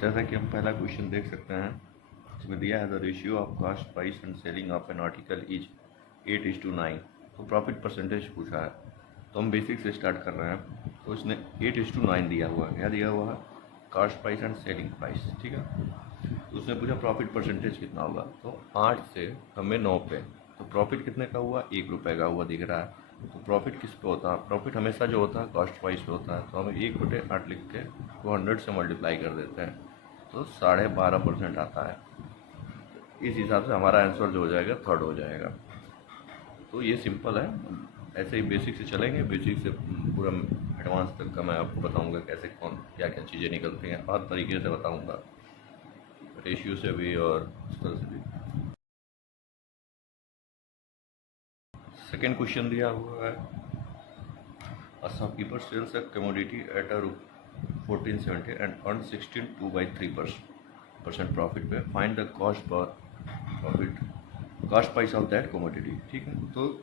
जैसा कि हम पहला क्वेश्चन देख सकते हैं, इसमें दिया है the ratio of cost price and selling of an article is 8:9। तो प्रॉफिट परसेंटेज पूछा है, तो हम बेसिक से स्टार्ट कर रहे हैं। तो इसने 8:9 दिया हुआ है। क्या दिया हुआ है? Cost price and selling price, ठीक है। तो उसने पूछा प्रॉफिट परसेंटेज कितना होगा। तो 8 से हमें 9 पे, तो प्रॉफिट कितने का हुआ? 1 रुपये का हुआ दिख रहा है। तो प्रॉफिट किस पे होता है? प्रॉफिट हमेशा जो होता है कॉस्ट प्राइस पे होता है। तो हमें 1/8 लिख के 200 से मल्टीप्लाई कर देते हैं, तो 12.5% आता है। इस हिसाब से हमारा आंसर जो हो जाएगा थर्ड हो जाएगा। तो ये सिंपल है, ऐसे ही बेसिक से चलेंगे। बेसिक से पूरा एडवांस तक का मैं आपको बताऊंगा कैसे कौन क्या क्या चीज़ें निकलती हैं, हर तरीके से बताऊंगा, रेशियो से भी और उस तरह से भी। सेकेंड क्वेश्चन दिया हुआ है, a shopkeeper sells a commodity at a 1470 and earns 16.2/3% profit पे। Find the cost per profit cost price of that commodity, ठीक है। तो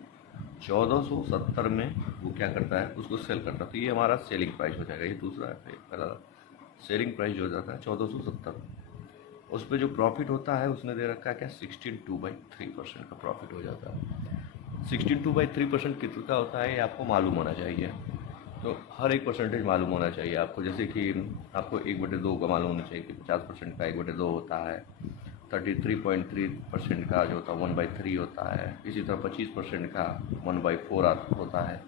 1470 में वो क्या करता है? उसको सेल करता है। तो ये हमारा सेलिंग प्राइस हो जाएगा। ये दूसरा है, पहला सेलिंग प्राइस जो हो जाता है 1470। उस पर जो प्रॉफिट होता है उसने दे रखा है क्या? 16.2/3% का प्रॉफिट हो जाता है। 16.2/3% कितना होता है ये आपको मालूम होना चाहिए। तो हर एक परसेंटेज मालूम होना चाहिए आपको। जैसे कि आपको 1/2 का मालूम होना चाहिए कि 50% का 1/2 होता है। 33.3% का जो होता है 1/3 होता है। इसी तरह 25% का 1/4 होता है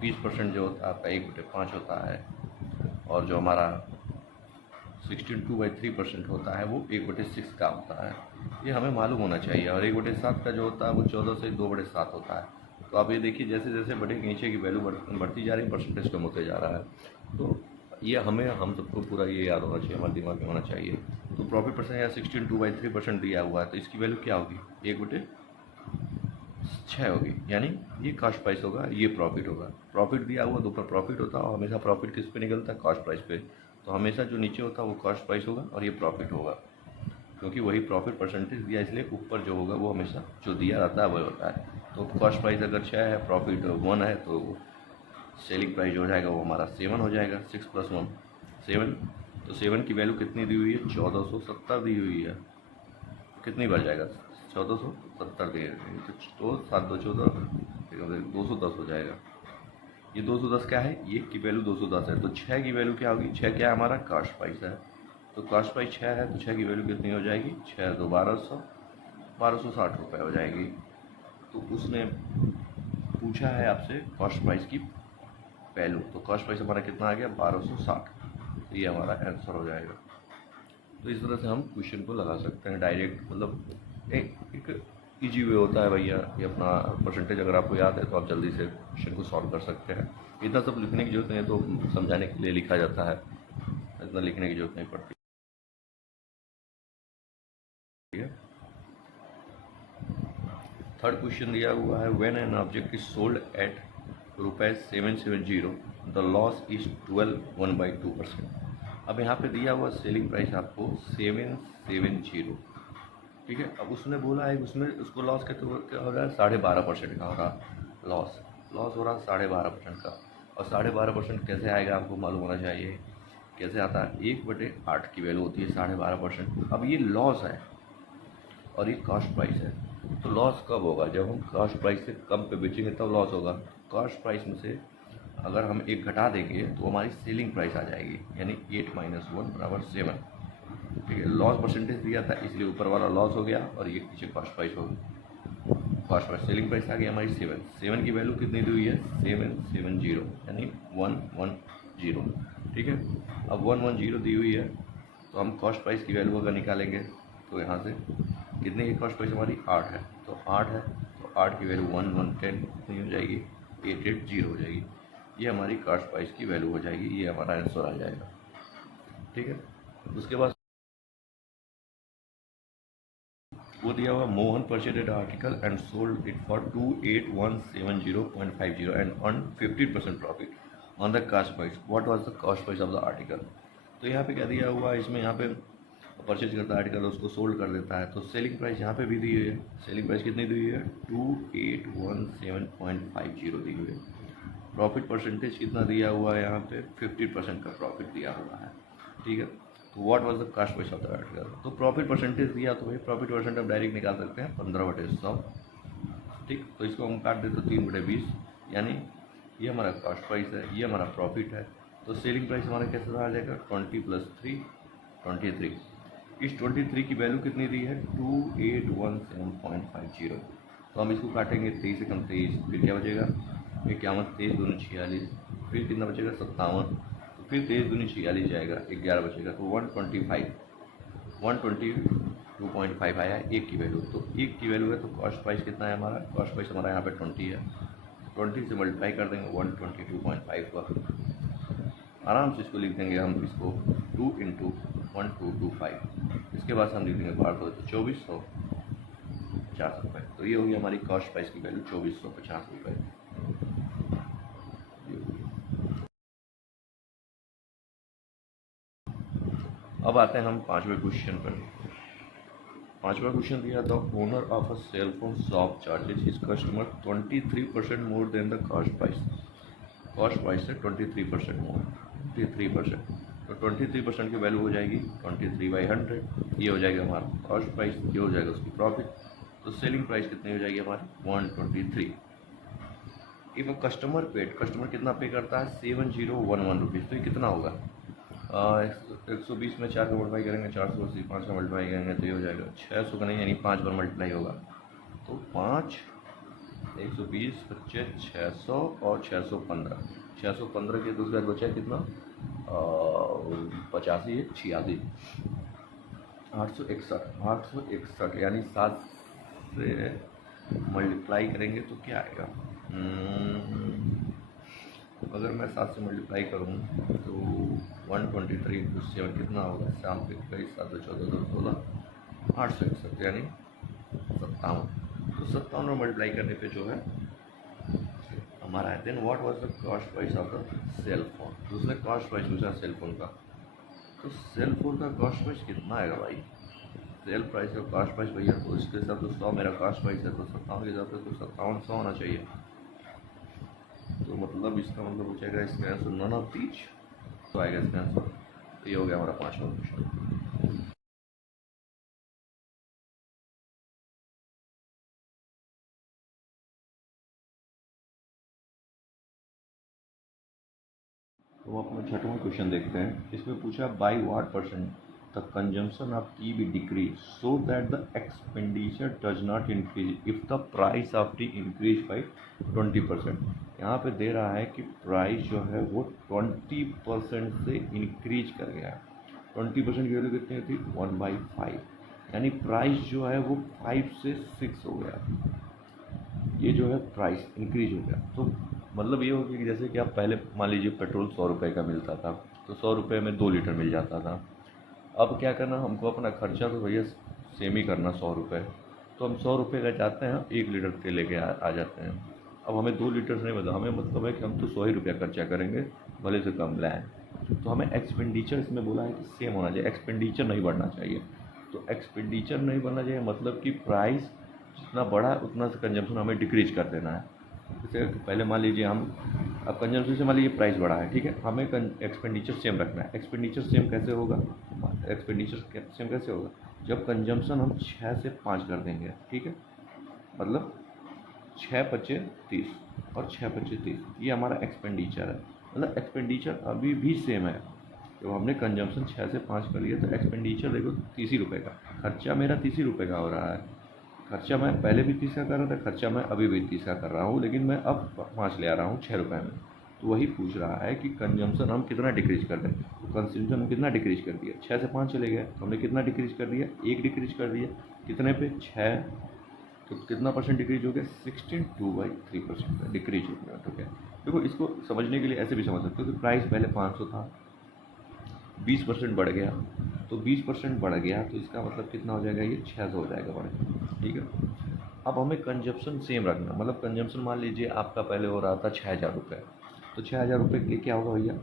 20% जो होता है आपका 1/5 होता है। और जो हमारा 16.2/3% होता है वो 1/6 का होता है। ये हमें मालूम होना चाहिए। और 1/7 का जो होता है वो 14 से 2/7 होता है। तो आप ये देखिए, जैसे जैसे बढ़े नीचे की वैल्यू बढ़ती जा रही है, परसेंटेज कम होते जा रहा है। तो ये हम सबको पूरा ये याद होना चाहिए, हमारे दिमाग में होना चाहिए। तो प्रॉफिट परसेंट या 16.2/3% दिया हुआ है, तो इसकी वैल्यू क्या होगी? 1/6 होगी। यानी ये कॉस्ट प्राइस होगा, ये प्रॉफिट होगा। प्रॉफिट दिया हुआ तो ऊपर प्रॉफिट होता है, और हमेशा प्रॉफिट किस पे निकलता है? कॉस्ट प्राइस पे। तो हमेशा जो नीचे होता है वो कॉस्ट प्राइस होगा और ये प्रॉफिट होगा, क्योंकि वही प्रॉफिट परसेंटेज दिया, इसलिए ऊपर जो होगा वो हमेशा जो दिया रहता है वही होता है। तो कॉस्ट प्राइस अगर 6 है, प्रॉफिट 1 है, तो सेलिंग प्राइस जो हो जाएगा वो हमारा 7 हो जाएगा। 6 + 1 7। तो 7 की वैल्यू कितनी दी हुई है? 1470 दी हुई है। कितनी बढ़ जाएगा? 1470 दी है, तो 7 2 14, 210 हो जाएगा। ये 210 क्या है? ये की वैल्यू 210 है। तो 6 की वैल्यू क्या होगी? 6 क्या है? हमारा कॉस्ट प्राइस है। तो कॉस्ट प्राइस 6 है, तो 6 की वैल्यू कितनी हो जाएगी? 6 2 1260 रुपये हो जाएगी। तो उसने पूछा है आपसे कॉस्ट प्राइस की वैल्यू, तो कॉस्ट प्राइस हमारा कितना आ गया? 1260। तो ये हमारा आंसर हो जाएगा। तो इस तरह से हम क्वेश्चन को लगा सकते हैं डायरेक्ट, मतलब एक ईजी वे होता है भैया। ये अपना परसेंटेज अगर आपको याद है तो आप जल्दी से क्वेश्चन को सॉल्व कर सकते हैं। इतना सब लिखने की जरूरत नहीं है, तो समझाने के लिए लिखा जाता है, इतना लिखने की जरूरत नहीं पड़ती है। थर्ड क्वेश्चन दिया हुआ है, when an object is sold eight ₹770 the loss is 12.1/2%। अब यहाँ पे दिया हुआ सेलिंग प्राइस आपको 770, ठीक है। अब उसने बोला है उसमें उसको लॉस क्या हो रहा है? 12.5% का हो रहा लॉस हो रहा 12.5% का। और 12.5% कैसे आएगा आपको मालूम होना चाहिए। कैसे आता है? 1/8 की वैल्यू होती है 12.5%। अब ये लॉस है और ये कॉस्ट प्राइस है। तो लॉस कब होगा? जब हम कॉस्ट प्राइस से कम पे बेचेंगे तब लॉस होगा। कॉस्ट प्राइस में से अगर हम 1 घटा देंगे तो हमारी सेलिंग प्राइस आ जाएगी, यानी 8 - 1 = 7, ठीक है। लॉस परसेंटेज दिया था इसलिए ऊपर वाला लॉस हो गया और ये पीछे कॉस्ट प्राइस होगी। कॉस्ट प्राइस सेलिंग प्राइस आ गई हमारी 7 की वैल्यू कितनी दी हुई है? 770, यानी 110, ठीक है। अब 110 दी हुई है, तो हम कॉस्ट प्राइस की वैल्यू अगर निकालेंगे तो यहाँ से कितनी की कॉस्ट प्राइस हमारी 8 है, तो 8 है, तो 8 की वैल्यू 1110 कितनी हो जाएगी? 880 हो जाएगी। ये हमारी कॉस्ट प्राइस की वैल्यू हो जाएगी। ये हमारा आंसर आ जाएगा, ठीक है। उसके बाद वो दिया हुआ, Mohan purchased article and sold it for 28,170.50 and earn 15% profit on the cost price. What was the cost price of the article? तो यहाँ पे क्या दिया हुआ है? इसमें यहाँ पे परचेज करता है आर्टिकल, उसको सोल्ड कर देता है। तो सेलिंग प्राइस यहाँ पे भी दी हुई है। सेलिंग प्राइस कितनी दी हुई है? 2817.50 दी हुई है। प्रॉफिट परसेंटेज कितना दिया हुआ है? यहाँ पे 50% का प्रॉफिट दिया हुआ है, ठीक है। तो what was the cost price of the article, तो प्रॉफिट परसेंटेज दिया तो भाई प्रॉफिट परसेंट हम डायरेक्ट निकाल सकते हैं 15/100। ठीक, तो इसको हम काट देते 3/20, यानी ये हमारा कॉस्ट प्राइस है, ये हमारा प्रॉफिट है। तो सेलिंग प्राइस हमारा कैसे आ जाएगा 20 + 3 23। इस 23 की वैल्यू कितनी दी है 2817.50। तो हम इसको काटेंगे 23 से कम 23, फिर क्या बचेगा 51, 23 दूनी 46, फिर कितना बचेगा 57, तो फिर 23 दूनी 46 जाएगा, 11 बचेगा, तो 122.5 आया एक की वैल्यू। तो एक की वैल्यू है तो कॉस्ट प्राइस कितना है हमारा, कॉस्ट प्राइस हमारा यहाँ पे 20 है, 20 से मल्टीप्लाई कर देंगे 122.5 पर, आराम से इसको लिख देंगे हम इसको 2 × 1225। इसके बाद हम लिख देंगे 12 तो 2450 रुपये। तो ये होगी हमारी कॉस्ट प्राइस की वैल्यू 2450 रुपये। अब आते हैं हम 5वें क्वेश्चन पर। 5वां क्वेश्चन दिया, the owner of a cell phone shop charges his customer 23% more than the cost price. Cost price से 23% मोर, 23%, तो 23% की वैल्यू हो जाएगी 23/100। ये हो जाएगा हमारा कॉस्ट प्राइस, ये हो जाएगा उसकी प्रॉफिट। तो सेलिंग प्राइस कितनी हो जाएगी हमारी 123। If a customer paid, customer कितना पे करता है 7011 रुपीज़, तो ये कितना होगा 120 में 4 का मल्टीप्लाई करेंगे, 480 5 का मल्टीप्लाई करेंगे तो ये हो जाएगा 600 का नहीं, यानी 5 बार मल्टीप्लाई होगा। तो 5 120 25 600 और 615, 615 के दूसरे बचा कितना 85 86 861, यानी 7 से मल्टीप्लाई करेंगे तो क्या आएगा, अगर मैं 7 से मल्टीप्लाई करूँ तो 123 × 7 कितना होगा, शाम पे 21 7 14 2 16 861, यानी 57। तो 57 में मल्टीप्लाई करने पे जो है हमारा है। Then what was the cost price of the cell phone, दूसरा कॉस्ट प्राइस पूछा सेल फोन का। तो सेल फोन का कॉस्ट प्राइस कितना आएगा भाई, सेल प्राइस और कॉस्ट प्राइस भैया, तो इसके हिसाब से 100 मेरा कॉस्ट प्राइस है, तो 57 के हिसाब से तो 5700 होना चाहिए। तो मतलब इसका मतलब हो जाएगा इसका आंसर नन ऑफ दीज, तो आएगा इसका आंसर। तो ये हो गया हमारा 5वां क्वेश्चन। तो अपना 6वां क्वेश्चन देखते हैं। इसमें पूछा by what percent the consumption of T be decrease so that the expenditure does not increase if the price of T increase by 20%। यहाँ पे दे रहा है कि प्राइस जो है वो 20% से इंक्रीज कर गया है। 20% की वैल्यू कितनी थी 1/5, यानी प्राइस जो है वो 5 से 6 हो गया, ये जो है प्राइस इंक्रीज हो गया। तो मतलब ये हो गया कि जैसे कि आप पहले मान लीजिए पेट्रोल 100 रुपये का मिलता था, तो 100 रुपये में 2 लीटर मिल जाता था। अब क्या करना, हमको अपना खर्चा तो भैया सेम ही करना 100 रुपये, तो हम 100 रुपये का जाते हैं 1 लीटर तेल लेके आ जाते हैं। अब हमें 2 लीटर से नहीं मतलब, हमें मतलब है कि हम तो 100 ही रुपया खर्चा करेंगे, भले से कम लाएँ। तो हमें एक्सपेंडिचर इसमें बोला है कि सेम होना चाहिए, एक्सपेंडिचर नहीं बढ़ना चाहिए। तो एक्सपेंडिचर नहीं बढ़ना चाहिए मतलब कि प्राइस जितना बढ़ा उतना से कंजम्पशन हमें डिक्रीज कर देना है। जैसे पहले मान लीजिए हम, अब कंजम्पशन से मान लीजिए प्राइस बढ़ा है, ठीक है, हमें एक्सपेंडिचर सेम रखना है। एक्सपेंडिचर सेम कैसे होगा, एक्सपेंडिचर सेम कैसे होगा, जब कंजम्पशन हम 6 से 5 कर देंगे, ठीक है, मतलब 6 × 5 = 30 और 6 × 5 = 30, ये हमारा एक्सपेंडिचर है। मतलब एक्सपेंडिचर अभी भी सेम है, जब हमने कंजम्पशन 6 से 5 कर लिया तो एक्सपेंडिचर देखो 30 ही रुपये का, खर्चा मेरा 30 ही रुपये का हो रहा है। खर्चा मैं पहले भी 30 का कर रहा था, खर्चा मैं अभी भी 30 का कर रहा हूँ, लेकिन मैं अब 5 ले आ रहा हूँ 6 रुपये में। तो वही पूछ रहा है कि कंजम्पशन हम कितना डिक्रीज कर दें। तो कंजम्पशन हम कितना डिक्रीज कर दिया, 6 से 5 चले गए, तो हमने कितना डिक्रीज कर दिया, 1 डिक्रीज कर दिया, कितने पे 6, तो कितना परसेंट डिक्रीज हो गया 62/3% डिक्रीज हो गया। ठीक है, देखो इसको समझने के लिए ऐसे भी समझ सकते हो कि प्राइस पहले 500 था, 20% बढ़ गया, तो 20% बढ़ गया तो इसका मतलब कितना हो जाएगा, ये 600 हो जाएगा बढ़ के। ठीक है, अब हमें कंजप्शन सेम रखना, मतलब कंजप्शन मान लीजिए आपका पहले हो रहा था 6000 रुपये, तो 6000 रुपये के लिए क्या होगा भैया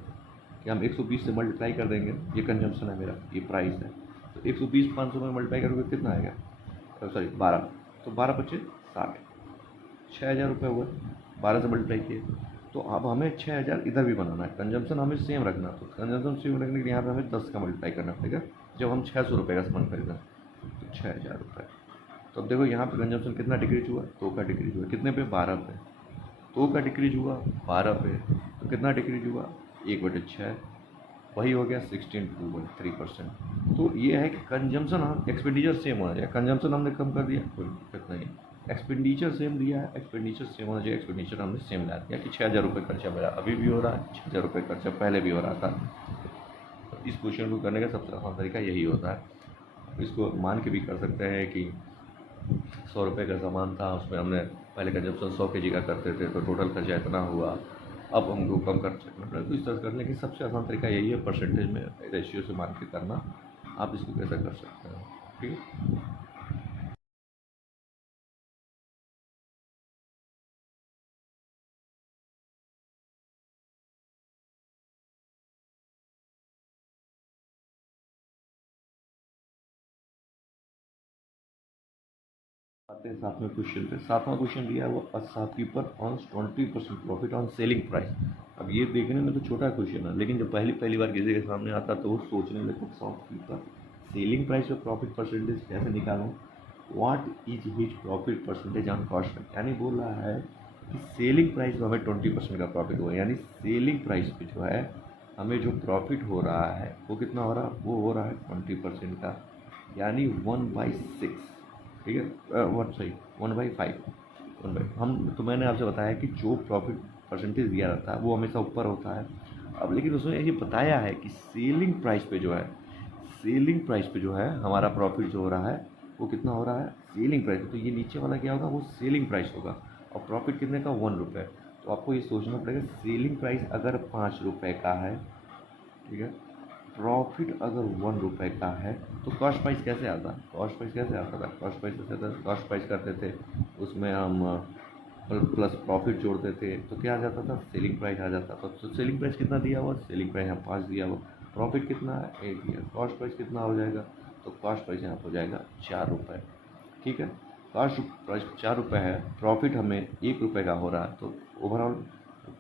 कि हम 120 से मल्टीप्लाई कर देंगे, ये कंजप्शन है मेरा, ये प्राइस है, तो 120 500 में मल्टीप्लाई करोगे कितना आएगा, सॉरी 12, तो 12 × 5 = 60, 6000 रुपये हुआ, 12 से मल्टीप्लाई किए तो अब हमें 6,000 इधर भी बनाना है, कंजम्पशन हमें सेम रखना। तो कंजम्पशन सेम रखने के लिए यहाँ पे हमें 10 का मल्टीप्लाई करना पड़ेगा। जब हम 600 रुपये का सामान खरीदा तो 6,000 रुपये। तो अब देखो यहाँ पे कंजम्पशन कितना डिक्रीज हुआ, 2 का डिक्रीज हुआ, कितने पे, 12 पे। 2 का डिक्रीज हुआ 12 पे, तो कितना डिक्रीज हुआ, 1/6, वही हो गया 16.3%। तो ये है कि कंजम्पशन हम एक्सपेंडिचर सेम होना चाहिए। कंजम्पशन हमने कम कर दिया, कोई दिक्कत नहीं। एक्सपेंडिचर सेम दिया है, एक्सपेंडिचर सेम होना चाहिए। एक्सपेंडिचर हमने सेम ला दिया कि 6,000 रुपये खर्चा मेरा अभी भी हो रहा है, 6,000 रुपये खर्चा पहले भी हो रहा था। तो इस क्वेश्चन को करने का सबसे आसान तरीका यही होता है। इसको मान के भी कर सकते हैं कि 100 रुपये का सामान था, उसमें हमने पहले कंजम्पशन 100 kg का करते थे, तो टोटल खर्चा इतना हुआ, अब हमको कम कर सकना पड़ेगा। तो इस तरह करने की सबसे आसान तरीका यही है, परसेंटेज में रेशियो से मान के करना। आप इसको कैसे कर सकते हैं, ठीक है। आते हैं सातवें क्वेश्चन पे। सातवां क्वेश्चन दिया है वो shopkeeper earns 20% profit on selling price. अब ये देखने में तो छोटा क्वेश्चन है, लेकिन जब पहली बार किसी के सामने आता तो वो सोचने लगता शॉपकीपर सेलिंग प्राइस पे प्रॉफिट परसेंटेज कैसे निकालूं, what is his profit percentage on cost. यानी बोल रहा है कि सेलिंग प्राइस में हमें 20% का प्रॉफिट हुआ, यानी सेलिंग प्राइस पे जो है हमें जो प्रॉफिट हो रहा है वो कितना हो रहा है, वो हो रहा है 20% का, यानी 1/6, ठीक है, 1/5, हम तो मैंने आपसे बताया कि जो प्रॉफिट परसेंटेज दिया रहता है वो हमेशा ऊपर होता है। अब लेकिन उसमें ये बताया है कि सेलिंग प्राइस पे जो है, सेलिंग प्राइस पे जो है हमारा प्रॉफिट जो हो रहा है वो कितना हो रहा है, सेलिंग प्राइस। तो ये नीचे वाला क्या होगा, वो सेलिंग प्राइस होगा, और प्रॉफिट कितने का, 1 रुपये। तो आपको ये सोचना पड़ेगा सेलिंग प्राइस अगर 5 रुपये का है, ठीक है, प्रॉफिट अगर 1 रुपये का है, तो कॉस्ट प्राइस कैसे आता, कॉस्ट प्राइस कैसे आता था, कॉस्ट प्राइस कैसे आता, कॉस्ट प्राइस करते थे उसमें हम प्लस प्रॉफिट जोड़ते थे, तो क्या आ जाता था, सेलिंग प्राइस आ जाता था। तो सेलिंग प्राइस कितना दिया हुआ, सेलिंग प्राइस यहाँ 5 दिया हुआ, प्रॉफिट कितना है 1 दिया, कॉस्ट प्राइस कितना हो जाएगा, तो कॉस्ट प्राइस यहाँ हो जाएगा 4 रुपये, ठीक है। कॉस्ट प्राइस 4 रुपये है, प्रॉफिट हमें 1 रुपये का हो रहा है, तो ओवरऑल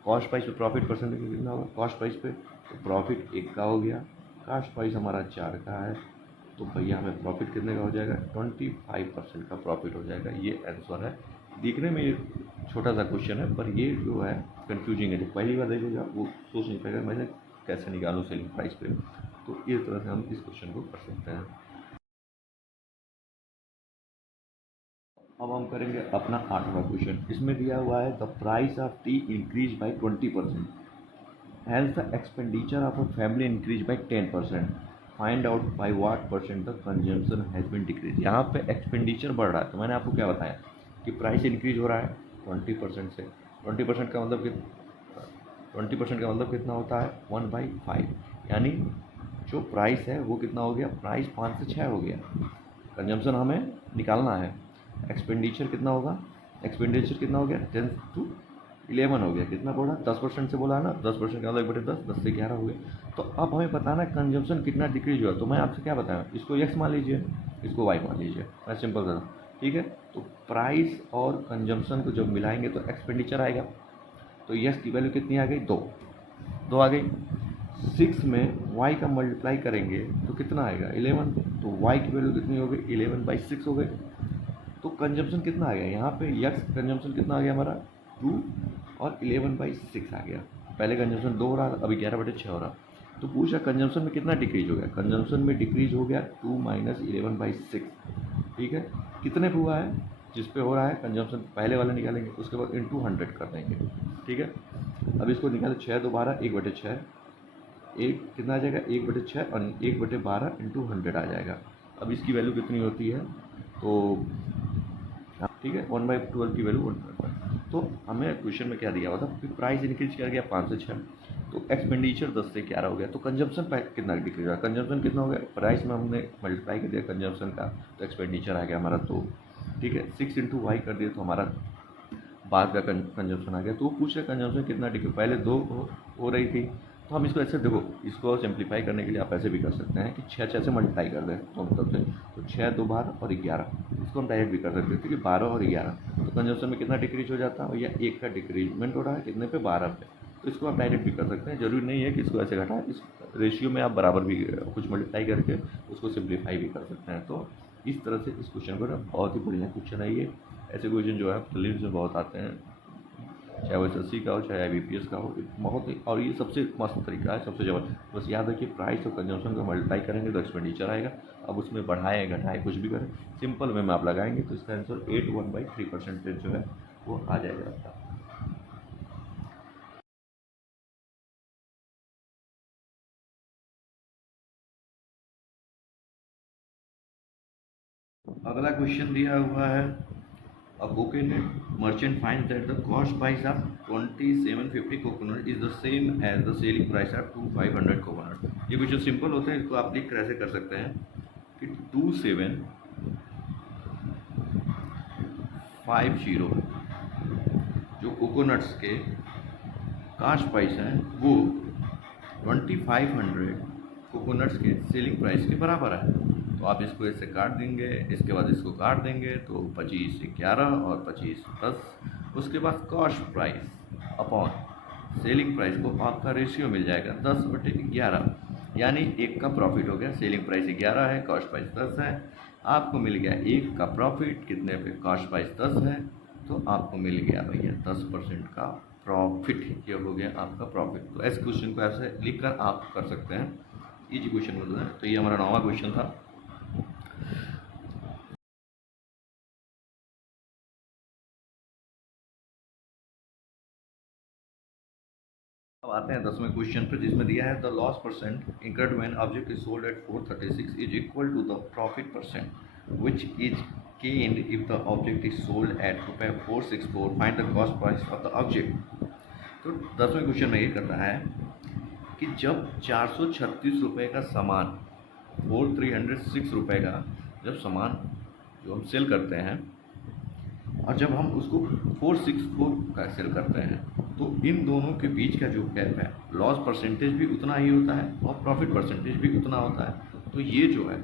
कॉस्ट प्राइस पे प्रॉफिट परसेंटेज कितना होगा, कॉस्ट प्राइस पे तो प्रॉफिट 1 का हो गया, कॉस्ट प्राइस हमारा 4 का है, तो भैया हमें प्रॉफिट कितने का हो जाएगा, 25% का प्रॉफिट हो जाएगा। ये आंसर है। दिखने में छोटा सा क्वेश्चन है, पर ये जो है कंफ्यूजिंग है। जो पहली बार देखेगा वो सोच नहीं पाएगा मैं कैसे निकालूँ सेलिंग प्राइस पे। तो इस तरह से हम इस क्वेश्चन को कर सकते हैं। अब हम करेंगे अपना 8वां क्वेश्चन। इसमें दिया हुआ है the price of T increase by 20%, hence the expenditure of a family increased by 10%, find out by what percent the consumption has been decreased। यहाँ पे एक्सपेंडिचर बढ़ रहा है, तो मैंने आपको क्या बताया कि प्राइस इंक्रीज हो रहा है 20% से। 20% का मतलब 20% का मतलब कितना होता है, 1/5, यानी जो प्राइस है वो कितना हो गया, प्राइस 5 से 6 हो गया, कंजम्पशन हमें निकालना है। एक्सपेंडिचर कितना होगा, एक्सपेंडिचर कितना हो गया, 10 to 11 हो गया, कितना बोला, 10% से बोला है ना, 10% का मतलब 1/10, 10 से 11 हो गया। तो अब हमें बताना है कंजम्पशन कितना डिक्रीज हुआ। तो मैं आपसे क्या बताया, इसको x मान लीजिए, इसको y मान लीजिए, मैं सिंपल सा, ठीक है। तो प्राइस और कंजम्पशन को जब मिलाएंगे तो एक्सपेंडिचर आएगा, तो यस की वैल्यू कितनी आ गई, 2 आ गई। 6 में y का मल्टीप्लाई करेंगे तो कितना आएगा, 11, तो y की वैल्यू कितनी हो गई, 11/6 हो गई। तो कंजम्पशन कितना आ गया, यहाँ पे यक्स कंजम्पशन कितना आ गया हमारा, 2 और 11/6 आ गया। पहले कंजम्पशन 2 हो रहा था, अभी 11/6 हो रहा। तो पूछा कंजम्पशन में कितना डिक्रीज हो गया, कंजम्पशन में डिक्रीज हो गया 2 - 11/6, ठीक है। कितने पे हुआ है, जिस पे हो रहा है कंजम्पशन पहले वाला निकालेंगे, उसके बाद इंटू 100 कर देंगे, ठीक है। अब इसको निकाले, 6 2 12, 1/6, एक कितना आ जाएगा, 1/6 और 1/12 इंटू 100 आ जाएगा। अब इसकी वैल्यू कितनी होती है, तो ठीक है, 1/12 की वैल्यू 1/12। तो हमें क्वेश्चन में क्या दिया हुआ था कि प्राइस इंक्रीज किया गया 5 से 6, तो एक्सपेंडिचर 10 से 11 हो गया, तो कंजम्पशन कितना डिक्रीज हुआ, कंजम्पशन कितना हो गया, प्राइस में हमने मल्टीप्लाई कर दिया कंजम्पशन का, तो एक्सपेंडिचर आ गया हमारा 2, ठीक है। 6 इंटू वाई कर दिया तो हमारा बाद का कंजम्पशन आ गया। तो वो पूछ रहे कंजम्पशन कितना डिक्रीज, पहले 2 हो रही थी, तो हम इसको ऐसे देखो, इसको सिंप्लीफाई करने के लिए आप ऐसे भी कर सकते हैं कि 6 से मल्टीप्लाई कर दें तो मतलब से, तो 6 2 12 और 11, इसको हम डायरेक्ट भी कर सकते हैं क्योंकि 12 और 11 तो कंजम्पशन में कितना डिक्रीज हो जाता है भैया, 1 का डिक्रीजमेंट हो रहा है कितने पे, 12 पे। तो इसको आप डायरेक्ट भी कर सकते हैं, जरूरी नहीं है कि इसको ऐसे घटाएं, इस रेशियो में आप बराबर भी कुछ मल्टीप्लाई करके उसको सिंप्लीफाई भी कर सकते हैं। तो इस तरह से इस क्वेश्चन को ना, बहुत ही बढ़िया क्वेश्चन है ये। ऐसे क्वेश्चन जो है प्रीलिम्स में बहुत आते हैं, चाहे वो SSC का हो चाहे IBPS का हो, बहुत ही, और ये सबसे मस्त तरीका है, सबसे जबरदस्त। बस याद रखिए प्राइस और कंजम्पशन को मल्टीप्लाई करेंगे तो एक्सपेंडिचर आएगा। अब उसमें बढ़ाएं घटाएं कुछ भी करें, सिंपल वे में आप लगाएंगे तो इसका आंसर 81/3% जो है वो आ जाएगा आपका। अगला क्वेश्चन दिया हुआ है, A coconut merchant finds that the cost price of 2750 coconut is the same as the selling price of 2500 coconut। ये क्वेश्चन सिंपल होते हैं, इसको आप लिख कर ऐसे कर सकते हैं कि 2750 जो कोकोनट्स के कास्ट प्राइस हैं वो 2500 कोकोनट्स के सेलिंग प्राइस के बराबर है। तो आप इसको ऐसे काट देंगे, इसके बाद इसको काट देंगे तो 25 11 और 25 10, उसके बाद cost price upon selling price को आपका रेशियो मिल जाएगा 10/11, यानी 1 का प्रॉफिट हो गया। सेलिंग प्राइस 11 है, कॉस्ट प्राइस 10 है, आपको मिल गया 1 का प्रॉफिट कितने पे, कॉस्ट प्राइस 10 है, तो आपको मिल गया भैया 10% का प्रॉफिट। ये हो गया आपका प्रॉफिट। तो इस क्वेश्चन को ऐसे लिख कर आप कर सकते हैं, इजी क्वेश्चन होता है। तो ये हमारा 9वां क्वेश्चन था। अब आते हैं 10वें क्वेश्चन पर, जिसमें दिया है the loss percent incurred when object is sold at 436 is equal to the profit percent which is gained if the object is sold at ₹464, find the cost price of the object। तो 10वें question में ये करना है कि जब 436 रुपये का सामान, 4306 रुपये का जब सामान जो हम सेल करते हैं और जब हम उसको 464 का सेल करते हैं, तो इन दोनों के बीच का जो गैप है, लॉस परसेंटेज भी उतना ही होता है और प्रॉफिट परसेंटेज भी उतना होता है। तो ये जो है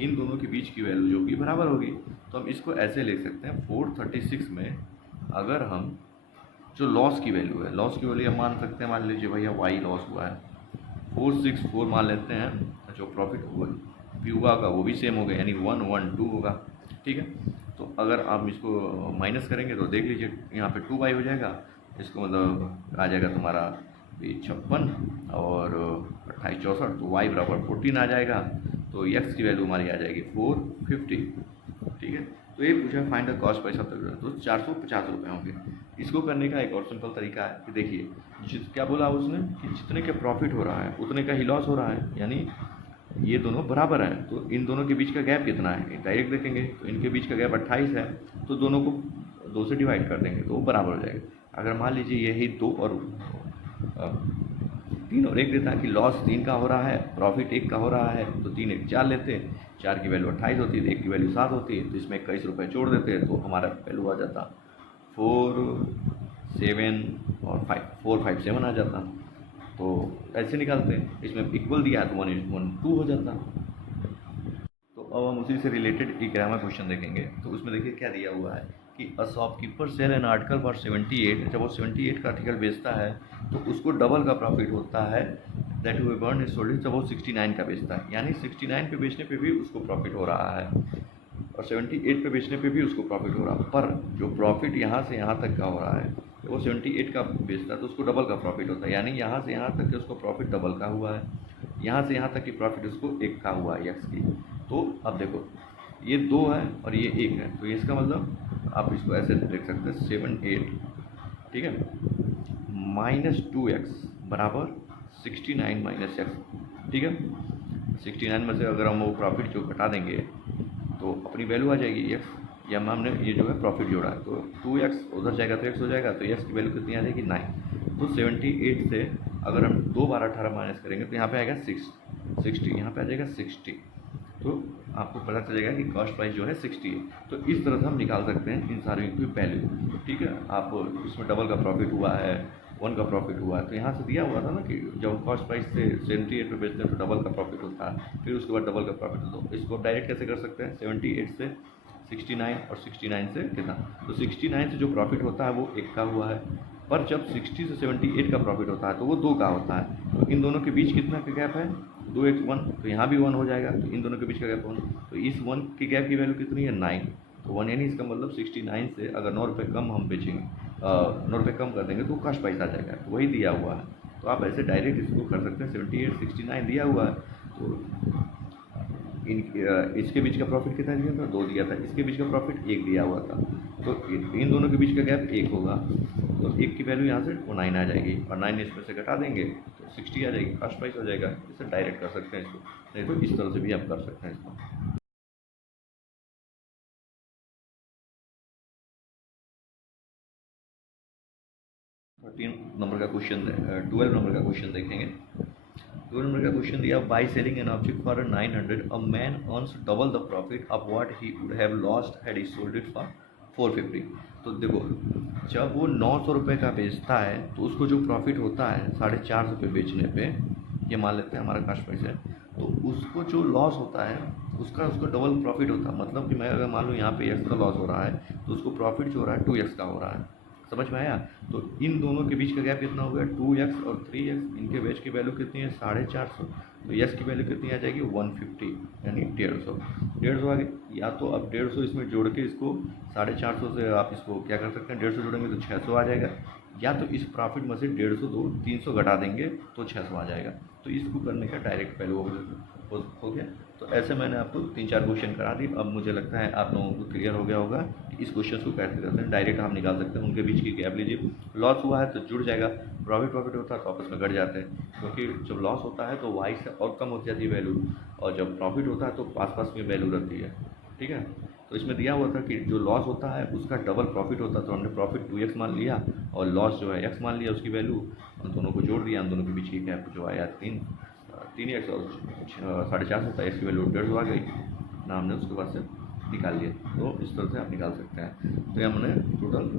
इन दोनों के बीच की वैल्यू जो कि बराबर होगी, तो हम इसको ऐसे लिख सकते हैं 436 में अगर हम जो लॉस की वैल्यू है, लॉस की वैल्यू हम मान सकते हैं, मान लीजिए भैया वाई लॉस हुआ है 464 मान लेते हैं, जो प्रॉफिट हुआ भी हुआ होगा वो भी सेम होगा, यानी 112 होगा। ठीक है, तो अगर आप इसको माइनस करेंगे तो देख लीजिए यहाँ पे 2y हो जाएगा, इसको मतलब आ जाएगा तुम्हारा 56 और 28 64, तो y बराबर 14 आ जाएगा। तो x की वैल्यू हमारी आ जाएगी 450। ठीक है, तो ये पूछा find the cost price of the, तो 450 रुपये होंगे। इसको करने का एक और सिंपल तरीका है कि देखिए क्या बोला उसने कि जितने का प्रॉफिट हो रहा है उतने का ही लॉस हो रहा है, यानी ये दोनों बराबर हैं, तो इन दोनों के बीच का गैप कितना है डायरेक्ट देखेंगे, तो इनके बीच का गैप 28 है, तो दोनों को 2 से डिवाइड कर देंगे तो वो बराबर हो जाएगा। अगर मान लीजिए यही 2 और 3 और 1 देता है कि लॉस 3 का हो रहा है, प्रॉफिट 1 का हो रहा है, तो 3 1 4 लेते, 4 की वैल्यू 28 होती है, 1 की वैल्यू 7 होती है, तो इसमें 21 रुपये जोड़ देते, तो हमारा वैल्यू आ जाता 4 7 और 5, 457 आ जाता। तो ऐसे निकालते हैं, इसमें इक्वल दिया है तो 1:2 हो जाता। तो अब हम उसी से रिलेटेड एक ग्रामर क्वेश्चन देखेंगे। तो उसमें देखिए क्या दिया हुआ है कि a shopkeeper sell an article for 78, जब वो 78 का आर्टिकल बेचता है तो उसको डबल का प्रॉफिट होता है that way burn is sold, जब वो 69 का बेचता है, यानी 69 पे बेचने पे भी उसको प्रॉफिट हो रहा है और 78 पे बेचने पे भी उसको प्रॉफिट हो रहा है। पर जो प्रॉफिट यहाँ से यहाँ तक का हो रहा है, तो वो 78 का बेचता है तो उसको डबल का प्रॉफिट होता है, यानी यहाँ से यहाँ तक के उसको प्रॉफिट डबल का हुआ है, यहाँ से यहाँ तक की प्रॉफिट उसको 1 का हुआ है एक्स की। तो अब देखो ये 2 है और ये 1 है, तो इसका मतलब आप इसको ऐसे देख सकते हैं 78, ठीक है, -2x बराबर 69 - x। ठीक है, 69 में से अगर हम वो प्रॉफिट जो घटा देंगे तो अपनी वैल्यू आ जाएगी x, या हमने ये जो है प्रॉफिट जोड़ा है, तो 2x उधर जाएगा तो x हो जाएगा, तो x की वैल्यू कितनी आ जाएगी 9। तो 78 से अगर हम 2 बार 18 माइनस करेंगे तो यहाँ पे आएगा 60, यहाँ पे आ जाएगा 60। तो आपको पता चलेगा कि कॉस्ट प्राइस जो है 60 है। तो इस तरह से हम निकाल सकते हैं इन सारी की वैल्यू। ठीक है, आप इसमें डबल का प्रॉफिट हुआ है 1 का प्रॉफिट हुआ है। तो यहाँ से दिया हुआ था ना कि जब कॉस्ट प्राइस से 78 पे बेचते हैं तो डबल का प्रॉफिट होता है, फिर उसके बाद डबल का प्रॉफिट होता है। इसको डायरेक्ट कैसे कर सकते हैं, 78 से 69 और 69 से कितना, तो 69 से जो प्रॉफिट होता है वो 1 का हुआ है, पर जब 60 से 78 का प्रॉफिट होता है तो वो 2 का होता है। तो इन दोनों के बीच कितना का गैप है, 2x 1, तो यहाँ भी 1 हो जाएगा, तो इन दोनों के बीच का गैप 1, तो इस 1 के गैप की वैल्यू कितनी है, 9। तो 1 यानी इसका मतलब 69 से अगर 9 रुपये कम हम बेचेंगे, 9 रुपये कम कर देंगे तो कॉस्ट प्राइस आ जाएगा, तो वही दिया हुआ है। तो आप ऐसे डायरेक्ट इसको कर सकते हैं, 78 69 दिया हुआ है, तो इसके बीच का प्रॉफिट कितना दिया था, 2 दिया था, इसके बीच का प्रॉफिट 1 दिया हुआ था, तो इन दोनों के बीच का गैप 1 होगा, तो 1 की वैल्यू यहाँ से वो 9 आ जाएगी, और 9 इसमें से घटा देंगे तो 60 आ जाएगी, कॉस्ट प्राइस हो जाएगा। इसे डायरेक्ट कर सकते हैं इसको, नहीं तो इस तरह से भी आप कर सकते हैं इसको। 13 नंबर का क्वेश्चन, 12 नंबर का क्वेश्चन देखेंगे। 12 नंबर का क्वेश्चन दिया, by selling an object for 900 a man earns double the profit of what he would have lost had he sold it for 450। तो देखो, जब वो 900 रुपये का बेचता है तो उसको जो प्रॉफिट होता है 450 रुपये बेचने पे, ये मान लेते हैं हमारा कास्ट प्राइस है, तो उसको जो लॉस होता है उसको डबल प्रॉफिट होता है। मतलब कि मैं अगर मान लूँ यहाँ पे x का लॉस हो रहा है तो उसको प्रॉफिट जो हो रहा है 2x का हो रहा है, समझ में आया। तो इन दोनों के बीच का गैप कितना हो गया, 2x और 3x, इनके बीच की वैल्यू कितनी है, 450, तो यस की वैल्यू कितनी आ जाएगी, 150, यानी 150 आ गई। या तो अब 150 इसमें जोड़ के इसको 450 से आप इसको क्या कर सकते हैं, 150 जोड़ेंगे तो 600 आ जाएगा, या तो इस प्रॉफिट में से 150 दो 300 घटा देंगे तो 600 आ जाएगा। तो इसको करने का डायरेक्ट वैल्यू हो गया। तो ऐसे मैंने आपको 3-4 क्वेश्चन करा दी। अब मुझे लगता है आप लोगों को क्लियर हो गया होगा कि इस क्वेश्चन को कैसे करते हैं, डायरेक्ट आप निकाल सकते हैं। उनके बीच की गैप लीजिए, लॉस हुआ है तो जुड़ जाएगा, प्रॉफिट होता है तो आपस में घट जाते हैं, क्योंकि जब लॉस होता है तो वाई से और कम हो जाती है वैल्यू, और जब प्रॉफिट होता है तो पास में वैल्यू रहती है, ठीक है। तो इसमें दिया हुआ था कि जो लॉस होता है उसका डबल प्रॉफिट होता है, तो हमने प्रॉफिट 2x मान लिया और लॉस जो है x मान लिया, उसकी वैल्यू उन दोनों को जोड़ दिया, उन दोनों के बीच की गैप जो आया 3x और 450 होता है, इसकी वैल्यू 150 आ गई ना, हमने उसके बाद से निकाल लिया। तो इस तरह से आप निकाल सकते हैं। तो ये हमने टोटल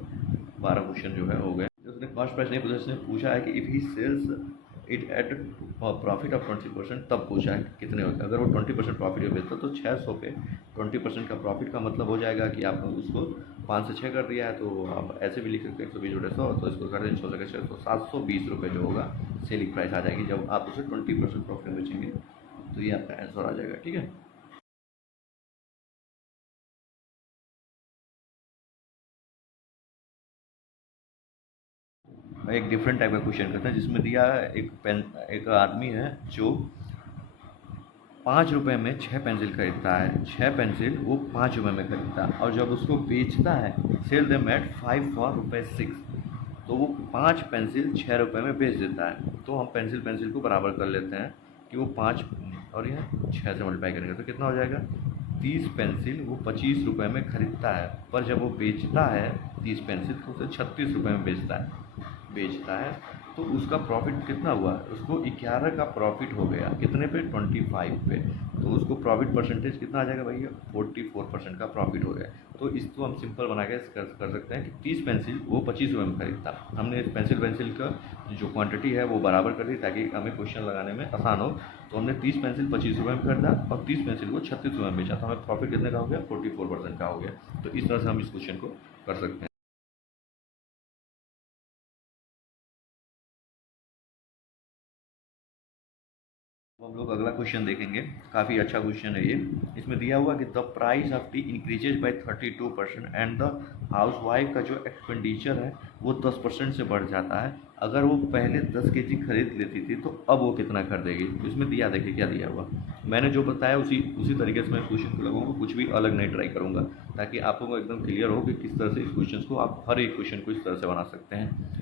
12 क्वेश्चन जो है हो गए। उसने कॉस्ट प्राइस नहीं पूछा, उसने पूछा है कि if he sells it at profit of 20%, तब पूछा है कितने होते हैं। अगर वो 20% प्रॉफिट में बेचता तो 600 पे 20% का प्रॉफिट का मतलब हो जाएगा कि आपने उसको 5 से 6 कर दिया है, तो आप ऐसे भी लिख सकते हैं 120 बटे 100, तो इसको कर दें 100 से 600, तो 720 रुपये जो होगा सेलिंग प्राइस आ जाएगी जब आप उसे 20% प्रॉफिट में बेचेंगे। तो ये आपका आंसर आ जाएगा, ठीक है। एक डिफरेंट टाइप का क्वेश्चन करते हैं, जिसमें दिया है एक आदमी है जो 5 रुपये में 6 पेंसिल खरीदता है, 6 पेंसिल वो 5 रुपये में खरीदता है, और जब उसको बेचता है सेल देम एट 5 फॉर ₹6, तो वो 5 पेंसिल 6 रुपये में बेच देता है। तो हम पेंसिल को बराबर कर लेते हैं कि वो 5 और यह 6 से मल्टीप्लाई करेंगे तो कितना हो जाएगा, 30 पेंसिल वो 25 रुपये में खरीदता है, पर जब वो बेचता है 30 पेंसिल तो उसे 36 रुपये में बेचता है। तो उसका प्रॉफिट कितना हुआ, उसको 11 का प्रॉफिट हो गया, कितने पे, 25 पे। तो उसको प्रॉफिट परसेंटेज कितना आ जाएगा भैया, 44% का प्रॉफिट हो गया। तो इसको हम सिंपल बना के कर सकते हैं कि 30 पेंसिल वो 25 रुपये में खरीदता। हमने पेंसिल का जो क्वांटिटी है वो बराबर कर दी ताकि हमें क्वेश्चन लगाने में आसान हो। तो हमने 30 पेंसिल 25 रुपये में खरीदा और 30 पेंसिल को 36 रुपये में बेचा, तो हमें प्रॉफिट कितने का हो गया, 44% का हो गया। तो इस तरह से हम इस क्वेश्चन को कर सकते हैं। अब हम लोग अगला क्वेश्चन देखेंगे, काफ़ी अच्छा क्वेश्चन है ये। इसमें दिया हुआ कि the price of T increases by 32% and the house wife का जो एक्सपेंडिचर है वो 10% से बढ़ जाता है। अगर वो पहले 10 केजी खरीद लेती थी तो अब वो कितना खरीदेगी। तो इसमें दिया, देखिए क्या दिया हुआ, मैंने जो बताया उसी तरीके से मैं क्वेश्चन को लगाऊंगा, कुछ भी अलग नहीं ट्राई करूँगा, ताकि आप लोगों को एकदम क्लियर हो कि किस तरह से इस क्वेश्चन को आप हर एक क्वेश्चन को इस तरह से बना सकते हैं।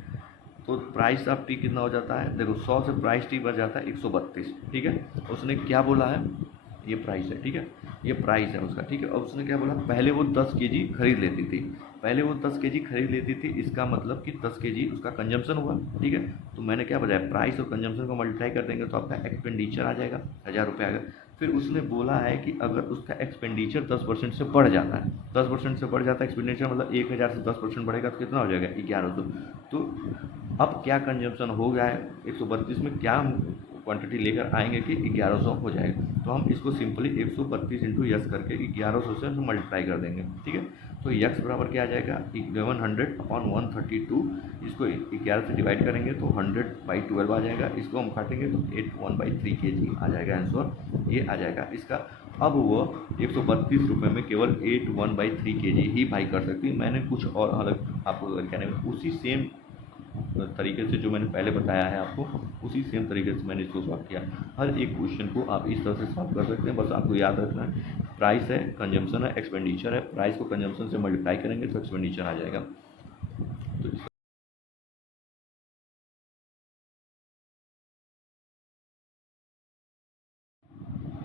तो प्राइस ऑफ टी कितना हो जाता है, देखो 100 से प्राइस टी बढ़ जाता है 132, ठीक है। उसने क्या बोला है, ये प्राइस है, ठीक है, ये प्राइस है उसका, ठीक है। और उसने क्या बोला, पहले वो 10 केजी खरीद लेती थी, इसका मतलब कि 10 केजी उसका कंजम्पशन हुआ, ठीक है। तो मैंने क्या बताया, प्राइस और कंजम्पशन को मल्टीप्लाई कर देंगे तो आपका एक्सपेंडिचर आ जाएगा, 1000 रुपये आएगा। फिर उसने बोला है कि अगर उसका एक्सपेंडिचर 10% से बढ़ जाता है, 10% से बढ़ जाता है एक्सपेंडिचर, मतलब 1000 से 10% बढ़ेगा तो कितना हो जाएगा 1100। तो अब क्या कंजम्पशन हो गया है 132 में, क्या हम क्वांटिटी लेकर आएंगे कि 1100 हो जाएगा। तो हम इसको सिंपली 132 इंटू यस करके 1100 से हम मल्टीप्लाई कर देंगे, ठीक है। तो यक्स बराबर क्या आ जाएगा 1100 अपॉन 132, इसको 11 से डिवाइड करेंगे तो 100/12 आ जाएगा, इसको हम काटेंगे तो 81/3 kg आ जाएगा आंसर, ये आ जाएगा इसका। अब वो 132 रुपये में केवल 81/3 kg ही बाई कर सकती है। मैंने कुछ और अलग आपको कहने में उसी सेम तरीके से जो मैंने पहले बताया है आपको, उसी सेम तरीके से मैंने इसको सॉल्व किया। हर एक क्वेश्चन को आप इस तरह से सॉल्व कर सकते हैं। बस आपको याद रखना है प्राइस है, कंजम्पशन है, एक्सपेंडिचर है, प्राइस को कंजम्पशन से मल्टीप्लाई करेंगे तो एक्सपेंडिचर आ जाएगा। तो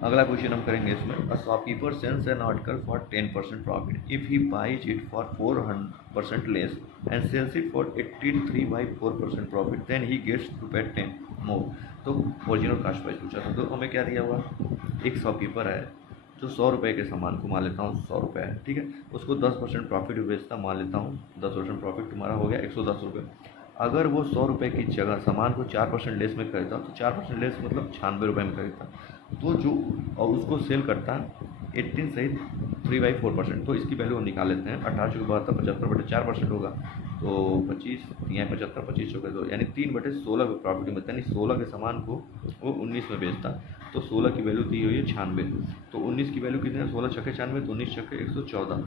अगला क्वेश्चन हम करेंगे इसमें, a shopkeeper sells an article for 10% profit if he buys it for 4% less and sells it for 83/4% profit then he gets ₹10 more. तो ओरिजिनल कास्ट प्राइस पूछा था। तो हमें क्या दिया हुआ, एक शॉपकीपर है जो 100 रुपये के सामान को मान लेता हूँ 100 रुपये है, ठीक है, उसको 10% प्रॉफिट बेचता, मान लेता हूँ 10% प्रॉफिट तुम्हारा हो गया 110 रुपये। अगर वो 100 रुपये की जगह सामान को 4% लेस में खरीदता, तो 4% लेस मतलब 96 रुपये में खरीदता, तो जो और उसको सेल करता 18 सहित 3/4%। तो इसकी वैल्यू हम निकाल लेते हैं, 18 75 बटे 4% होगा तो 25 या 75 25 होगा, तो यानी 3/16 का प्रॉफिट मिलता है, यानी 16 के सामान को वो 19 में बेचता। तो 16 की वैल्यू दी हुई है 96, तो 19 की वैल्यू कितनी है, 16 छक्के 96, तो 19 छक्के 114,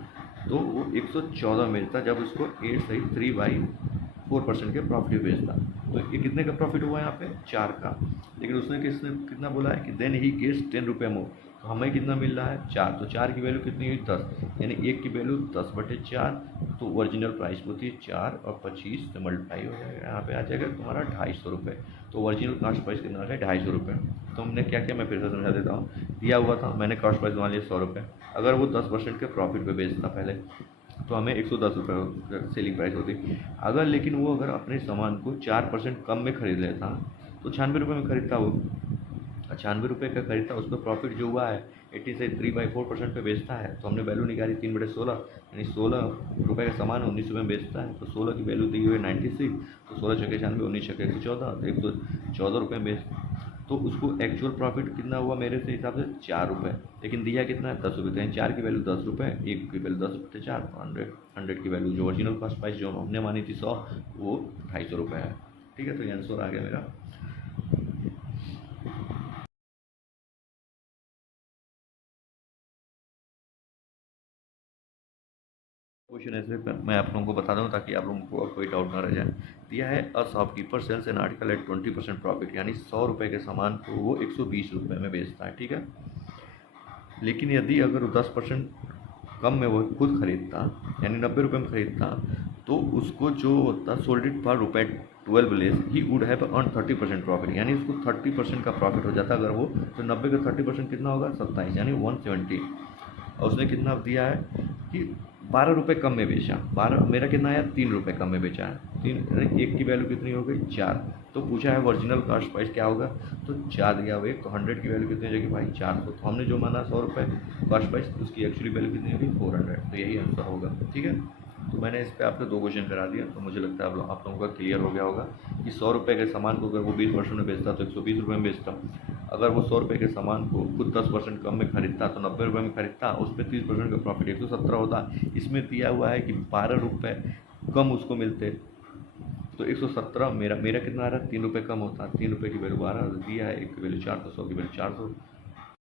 तो वो 114 मिलता जब उसको 8 सहित 3/4% के प्रॉफिट बेचता। तो ये कितने का प्रॉफिट हुआ यहाँ पे 4 का। लेकिन उसने कितना बोला है कि देन ही गेट्स 10 रुपये मोर, तो हमें कितना मिल रहा है 4, तो 4 की वैल्यू कितनी हुई 10, यानी एक की वैल्यू 10/4, तो ओरिजिनल प्राइस होती है 4 और 25 से मल्टीप्लाई हो जाएगा, यहाँ पे आ जाएगा तुम्हारा 250 रुपये। तो ओरिजिनल कास्ट प्राइस कितना आ गया 250 रुपये। तो हमने क्या किया, मैं फिर से समझा देता हूँ, दिया हुआ था मैंने कास्ट प्राइस मान लिया 100 रुपये, अगर वो 10% के प्रॉफिट पे बेचता पहले तो हमें 110 रुपये सेलिंग प्राइस होती। अगर लेकिन वो अगर अपने सामान को 4% कम में ख़रीद लेता तो 96 रुपये में खरीदता वो, 96 रुपये का खरीदता, उस पर प्रॉफिट जो हुआ है 80 से 3/4% पे बेचता है, तो हमने वैल्यू निकाली 3/16, यानी 16 रुपये का सामान 19 रुपये में बेचता है, तो 16 की वैल्यू दी हुई है 96, तो 16 छक्के 96, 19 छक्के 114, तो 114 रुपये में बेच, तो उसको एक्चुअल प्रॉफिट कितना हुआ मेरे से हिसाब से 4 रुपये, लेकिन दिया कितना है 10 रुपये, यानी 4 की वैल्यू 10 रुपये, एक की वैल्यू 10/4, तो 100 की वैल्यू जो ओरिजिनल कॉस्ट प्राइस जो हमने मानी थी 100, वो 250 रुपये है, ठीक है। तो ये आंसर आ गया मेरा। क्वेश्चन ऐसे मैं आप लोगों को बता दूं ताकि आप लोगों को कोई डाउट ना रह जाए। दिया है a shopkeeper sells an article at 20% profit, यानी 100 रुपये के सामान को वो 120 रुपये में बेचता है, ठीक है। लेकिन यदि अगर वो 10% कम में वो खुद खरीदता, यानी 90 रुपये में खरीदता, तो उसको जो होता sold it for ₹12 less he would have earn 30% profit, यानी उसको 30% का प्रॉफिट हो जाता अगर वो, तो 90 का 30% कितना होगा 27, यानी 170। और उसने कितना दिया है कि 12 रुपये कम में बेचा, 12 मेरा कितना आया 3 रुपये कम में बेचा है, तीन, एक की वैल्यू कितनी हो गई 4। तो पूछा है ओरिजिनल कास्ट प्राइस क्या होगा, तो 4 दिया हुआ है, तो 100 की वैल्यू कितनी हो जाएगी भाई 400, तो हमने जो माना 100 रुपये कास्ट प्राइस, उसकी एक्चुअली वैल्यू कितनी होगी 400, तो यही आंसर होगा, ठीक है। तो मैंने इस पर आपको 2 क्वेश्चन करा दिया, तो मुझे लगता है आप लोगों का क्लियर हो गया होगा कि 100 रुपये के सामान को अगर वो 20% में बेचता तो 120 रुपये में बेचता, अगर वो 100 रुपये के सामान को खुद 10% कम में खरीदता तो 90 रुपये में खरीदता, उस पर 30% का प्रॉफिट 117 होता। इसमें दिया हुआ है कि 12 रुपये कम उसको मिलते, तो 117, मेरा कितना आ रहा है 3 रुपये कम होता, 3 रुपये की वैल्यू 12 दिया है, एक की वैल्यू 400, 100 की वैल्यू 400,